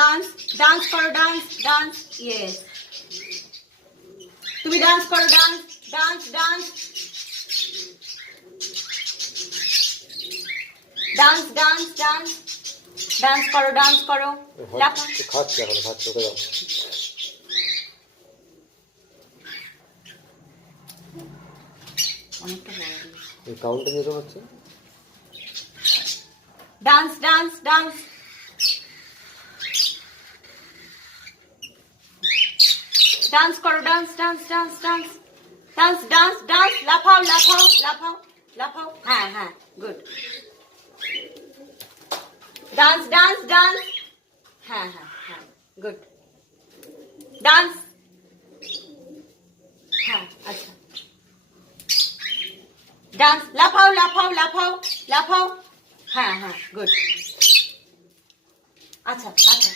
Dance করো, dance dance, yes. তুমি dance করো, dance dance dance dance dance dance dance করো, ডান্স করো। খাচ্ছে এখন, খাচ্ছে, ওকে দাও। অনেকটা বড় এই কাউন্টে যেতে হচ্ছে। ডান্স ডান্স ডান্স ডান্স করো, dance dance dance dance dance dance dance, লাফাও লাফাও লাফাও লাফাও, হ্যাঁ হ্যাঁ, গুড। ডান্স ডান্স ডান্স, হ্যাঁ হ্যাঁ হ্যাঁ, গুড। ডান্স, হ্যাঁ, আচ্ছা। ডান্স, লাফাও লাফাও লাফাও লাফাও, হ্যাঁ হ্যাঁ, গুড। আচ্ছা আচ্ছা।